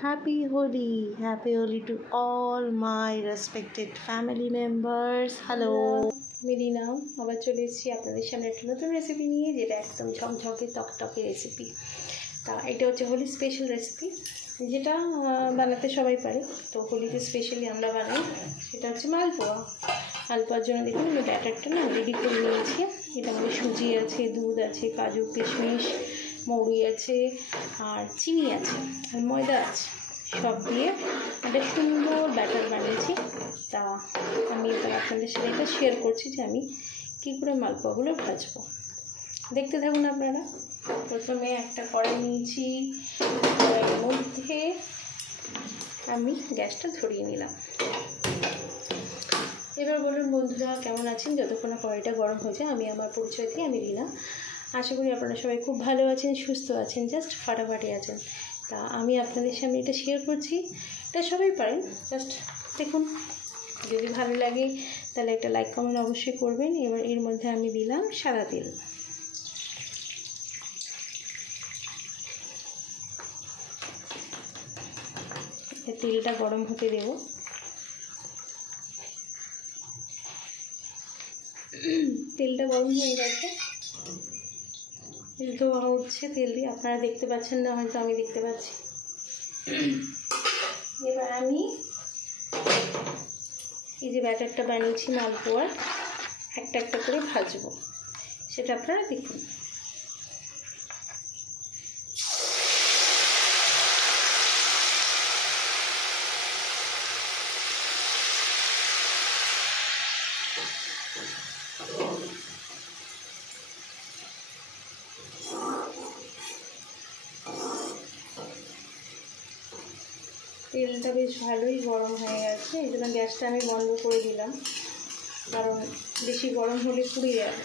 Happy Holi to all my respected family members. Hello. Marina আবার চলে এসেছি আপনাদের সামনে একটা নতুন রেসিপি নিয়ে, যেটা একদম ঝকঝকে টকটকে রেসিপি। তা এটা হচ্ছে হোলি স্পেশাল রেসিপি, যেটা বানাতে সবাই পারে। তো হোলিতে স্পেশালি আমরা বানাই, সেটা হচ্ছে মালপোয়া। মালপোয়ার জন্য দেখুন আমি ব্যাটারটা রেডি করে নিয়েছি। এটা মধ্যে সুজি আছে, দুধ আছে, কাজু কিশমিশ, মৌরি আছে, আর চিনি আছে, আর ময়দা আছে। সব দিয়ে একটা সুন্দর ব্যাটার বানিয়েছি। তা আমি এবার আপনাদের সাথে এটা শেয়ার করছি যে আমি কী করে মালপোয়াগুলো ভাজবো। দেখতে থাকুন আপনারা। প্রথমে একটা কড়াই নিয়েছি, কড়াইয়ের মধ্যে আমি গ্যাসটা ধরিয়ে নিলাম। এবার বলুন বন্ধুরা কেমন আছেন? যতক্ষণ না কড়াইটা গরম হয়ে যায়, আমি আমার পরিচয় দিই, আমি রিনা। আশা করি আপনারা সবাই খুব ভালো আছেন, সুস্থ আছেন, জাস্ট ফাটাফাটি আছেন। তা আমি আপনাদের সামনে এটা শেয়ার করছি। এটা সবাই পারেন, জাস্ট দেখুন। যদি ভালো লাগে তাহলে একটা লাইক কমেন্ট অবশ্যই করবেন। এবার এর মধ্যে আমি দিলাম সাদা তেল। তেলটা গরম হতে দেব। তেলটা গরম হয়ে গেছে, ধোয়া উঠছে তেল দিয়ে, আপনারা দেখতে পাচ্ছেন না, হয়তো আমি দেখতে পাচ্ছি। এবার আমি এই যে ব্যাটারটা বানিয়েছি মালপোয়ার, একটা একটা করে ভাজবো, সেটা আপনারা দেখুন। তেলটা বেশ ভালোই গরম হয়ে গেছে, এই জন্য গ্যাসটা আমি বন্ধ করে দিলাম, কারণ বেশি গরম হলে পুড়ে যাবে।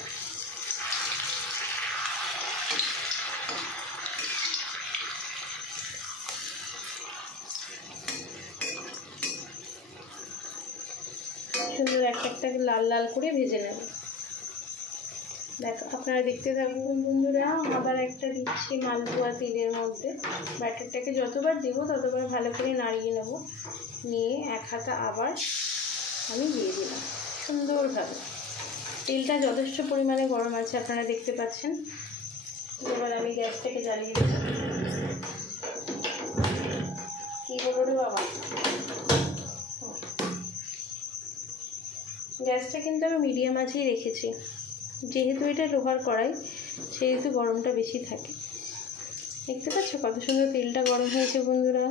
সুন্দর একটা একটা লাল লাল করে ভেজে নেব। দেখো আপনারা দেখতে থাকুন বন্ধুরা। আবার একটা দিচ্ছি মালপোয়া তেলের মধ্যে। ব্যাটারটাকে যতবার দেবো ততবার ভালো করে নাড়িয়ে নেব, নিয়ে এক হাতা আবার আমি দিয়ে দিলাম সুন্দরভাবে। তেলটা যথেষ্ট পরিমাণে গরম আছে, আপনারা দেখতে পাচ্ছেন। এবার আমি গ্যাসটাকে জ্বালিয়ে দিচ্ছি। কী হলো রে বাবা? গ্যাসটা কিন্তু আমি মিডিয়াম আঁচেই রেখেছি, যেহেতু এটা লোহার কড়াই, সেহেতু গরমটা বেশি থাকে। দেখতে পাচ্ছ কত সুন্দর তেলটা গরম হয়েছে বন্ধুরা।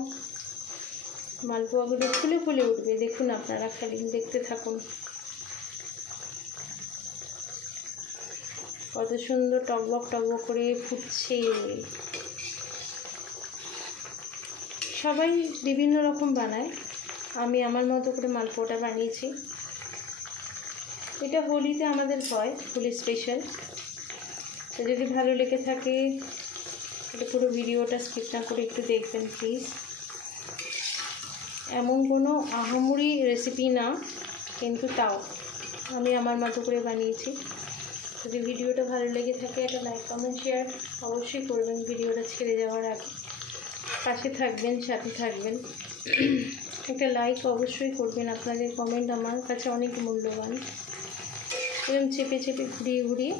মালপোয়াগুলো ফুলে ফুলে উঠবে, দেখুন আপনারা, খালি দেখতে থাকুন। কত সুন্দর টকবক টকবক করে ফুটছে। সবাই বিভিন্ন রকম বানায়, আমি আমার মতো করে মালপোয়াটা বানিয়েছি। এটা হোলিতে আমাদের হয়, হোলি স্পেশাল। তো যদি ভালো লেগে থাকে এটা পুরো ভিডিওটা স্কিপ না করে একটু দেখবেন প্লিজ। এমন কোনো আহামরি রেসিপি না, কিন্তু তাও আমি আমার মতো করে বানিয়েছি। যদি ভিডিওটা ভালো লেগে থাকে একটা লাইক কমেন্ট শেয়ার অবশ্যই করবেন ভিডিওটা ছেড়ে যাওয়ার আগে। পাশে থাকবেন, সাথে থাকবেন। একটা লাইক অবশ্যই করবেন, আপনাদের কমেন্ট আমার কাছে অনেক মূল্যবান। এরকম চেপে চেপে ঘুরিয়ে ঘুরিয়ে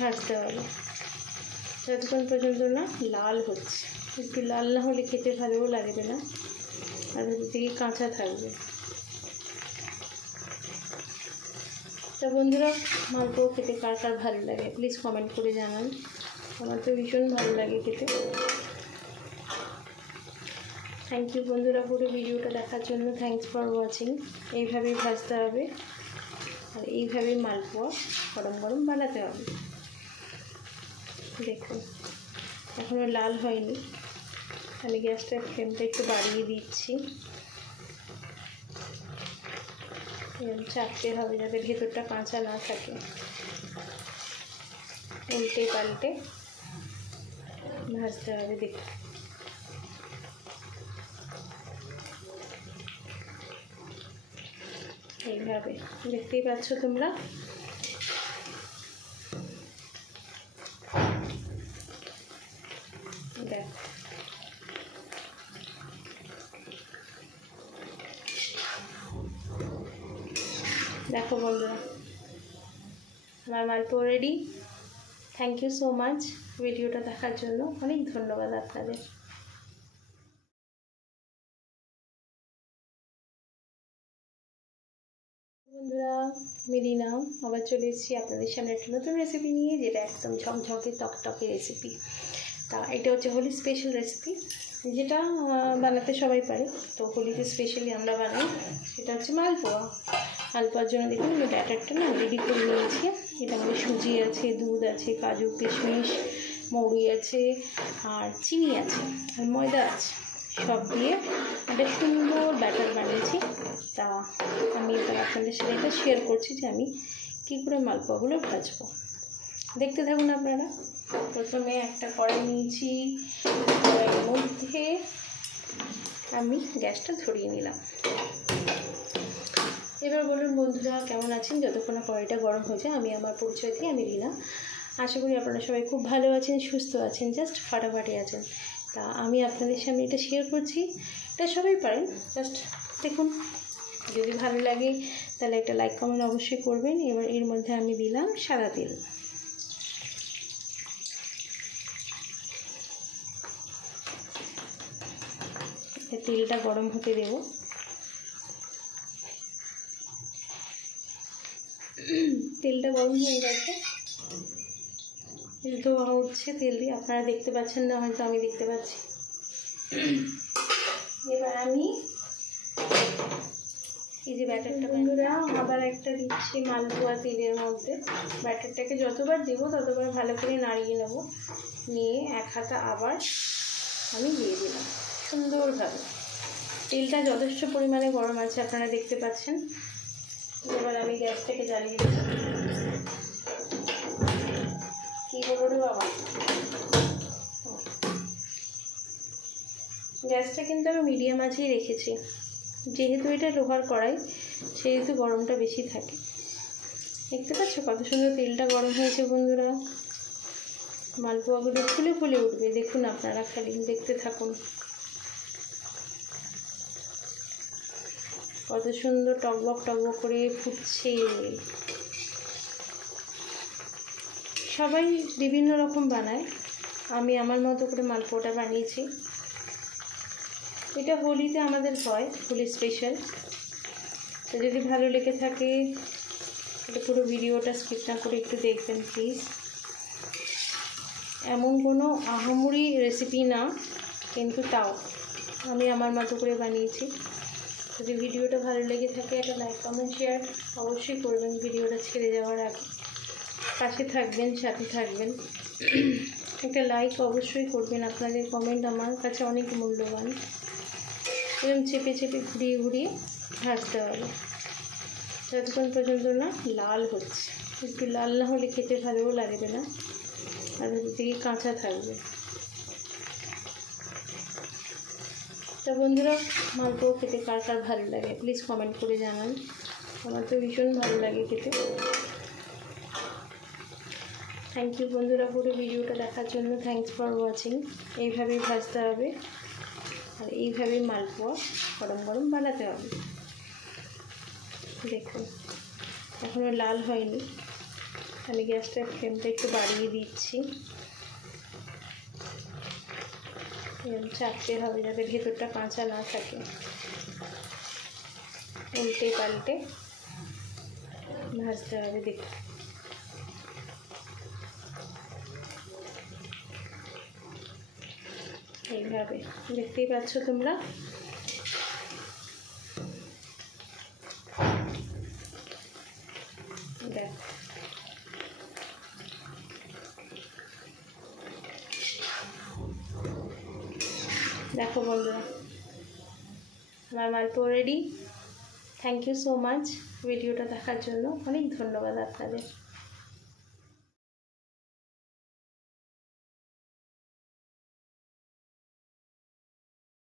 ভাজতে হবে যতক্ষণ পর্যন্ত না লাল হচ্ছে। একটু লাল না হলে খেতে ভালোও লাগবে না, আর ওদিক থেকে কাঁচা থাকবে। তো বন্ধুরা, মালপোয়া খেতে কার কার ভালো লাগে প্লিজ কমেন্ট করে জানান। আমার তো ভীষণ ভালো লাগে খেতে। থ্যাংক ইউ বন্ধুরা পুরো ভিডিওটা দেখার জন্য। Thanks for watching. এইভাবেই ভাজতে হবে, আর এইভাবেই মালপোয়া গরম গরম বানাতে হবে। দেখুন এখনও লাল হয়নি, আমি গ্যাসটার ফ্লেমটা একটু বাড়িয়ে দিচ্ছি। এরকম চাপতে হবে যাতে ভেতরটা কাঁচা না থাকে। উল্টে পাল্টে ভাজতে হবে। দেখুন এইভাবে, দেখতেই পাচ্ছ তোমরা। দেখো দেখো বন্ধুরা, আমার malpua ready. Thank you so much ভিডিওটা দেখার জন্য, অনেক ধন্যবাদ আপনাদের। বন্ধুরা, আমি রিনা আবার চলে এসেছি আপনাদের সামনে একটা নতুন রেসিপি নিয়ে, যেটা একদম ঝকঝকে টকটকে রেসিপি। তা এটা হচ্ছে হোলি স্পেশাল রেসিপি, যেটা বানাতে সবাই পারে। তো হোলিতে স্পেশালি আমরা বানাই, সেটা হচ্ছে মালপোয়া। মালপোয়ার জন্য দেখুন আমি ব্যাটারটা না রেডি করে নিয়েছি। এটা মধ্যে সুজি আছে, দুধ আছে, কাজু কিশমিশ, মৌরি আছে, আর চিনি আছে, আর ময়দা আছে, সব দিয়ে একটা সুন্দর ব্যাটার বানিয়েছি। তা আমি এবার আপনাদের সাথে এটা শেয়ার করছি যে আমি কী করে মালপোয়াগুলো ভাজবো। দেখতে থাকুন আপনারা। প্রথমে একটা কড়াই নিয়েছি, কড়াইয়ের মধ্যে আমি গ্যাসটা ধরিয়ে নিলাম। এবার বলুন বন্ধুরা কেমন আছেন? যতক্ষণ না কড়াইটা গরম হয়ে যায়, আমি আমার পরিচয় দিই, আমি রিনা। আশা করি আপনারা সবাই খুব ভালো আছেন, সুস্থ আছেন, জাস্ট ফাটাফাটি আছেন। তা আমি আপনাদের সামনে এটা শেয়ার করছি, এটা সবাই পারেন, জাস্ট দেখুন। যদি ভালো লাগে তাহলে একটা লাইক কমেন্ট অবশ্যই করবেন। এবার এর মধ্যে আমি দিলাম সাদা তেল। তেলটা গরম হতে দেব। তেলটা গরম হয়ে গেছে, ধোয়া উঠছে তেল দিয়ে, আপনারা দেখতে পাচ্ছেন না হয়তো, আমি দেখতে পাচ্ছি। এবার আমি এই যে ব্যাটারটা, বন্ধুরা আবার একটা দিচ্ছি মালপোয়া তেলের মধ্যে। ব্যাটারটাকে যতবার দেবো ততবার ভালো করে নাড়িয়ে নেব, নিয়ে এক হাতা আবার আমি দিয়ে দিলাম সুন্দরভাবে। তেলটা যথেষ্ট পরিমাণে গরম আছে, আপনারা দেখতে পাচ্ছেন। এবার আমি গ্যাসটাকে জ্বালিয়ে দিই। কী হলো রে বাবা, গ্যাসটা কিন্তু আমি মিডিয়াম আঁচেই রেখেছি, যেহেতু এটা লোহার কড়াই সেহেতু গরমটা বেশি থাকে। দেখতে পাচ্ছ কত সুন্দর তেলটা গরম হয়েছে বন্ধুরা। মালপোয়াগুলো ফুলে ফুলে উঠবে, দেখুন আপনারা, খালি দেখতে থাকুন। কত সুন্দর টকবক টকবক করে ফুটছে। সবাই বিভিন্ন রকম বানায়, আমি আমার মতো করে মালপোয়াটা বানিয়েছি। এটা হোলিতে আমাদের হয়, হোলি স্পেশাল। তো যদি ভালো লেগে থাকে এটা পুরো ভিডিওটা স্কিপ না করে একটু দেখবেন প্লিজ। এমন কোনো আহামরি রেসিপি না, কিন্তু তাও আমি আমার মতো করে বানিয়েছি। যদি ভিডিওটা ভালো লেগে থাকে একটা লাইক কমেন্ট শেয়ার অবশ্যই করবেন। ভিডিওটা ছেড়ে যাওয়ার আগে পাশে থাকবেন, সাথে থাকবেন। একটা লাইক অবশ্যই করবেন, আপনাদের কমেন্ট আমার কাছে অনেক মূল্যবান। এরকম চেপে চেপে ঘুরিয়ে ঘুরিয়ে ভাজতে হবে যতক্ষণ পর্যন্ত না লাল হচ্ছে। একটু লাল না হলে খেতে ভালোও লাগবে না, আর ওদিক থেকে কাঁচা থাকবে। তা বন্ধুরা, মালপোয়া খেতে কার কার ভালো লাগে প্লিজ কমেন্ট করে জানান। আমার তো ভীষণ ভালো লাগে খেতে। থ্যাংক ইউ বন্ধুরা পুরো ভিডিওটা দেখার জন্য, থ্যাংকস ফর ওয়াচিং। এইভাবেই ভাজতে হবে, আর এইভাবেই মালপোয়া গরম গরম বানাতে হবে। দেখুন এখনও লাল হয়নি, আমি গ্যাসটার ফ্লেমটা একটু বাড়িয়ে দিচ্ছি। এরকম চাপতে হবে যাতে ভেতরটা কাঁচা না থাকে। উল্টে পাল্টে ভাজতে হবে। দেখুন এইভাবে, দেখতেই পাচ্ছ তোমরা। দেখো বন্ধুরা, আমার malpua ready. Thank you so much ভিডিওটা দেখার জন্য, অনেক ধন্যবাদ আপনাদের।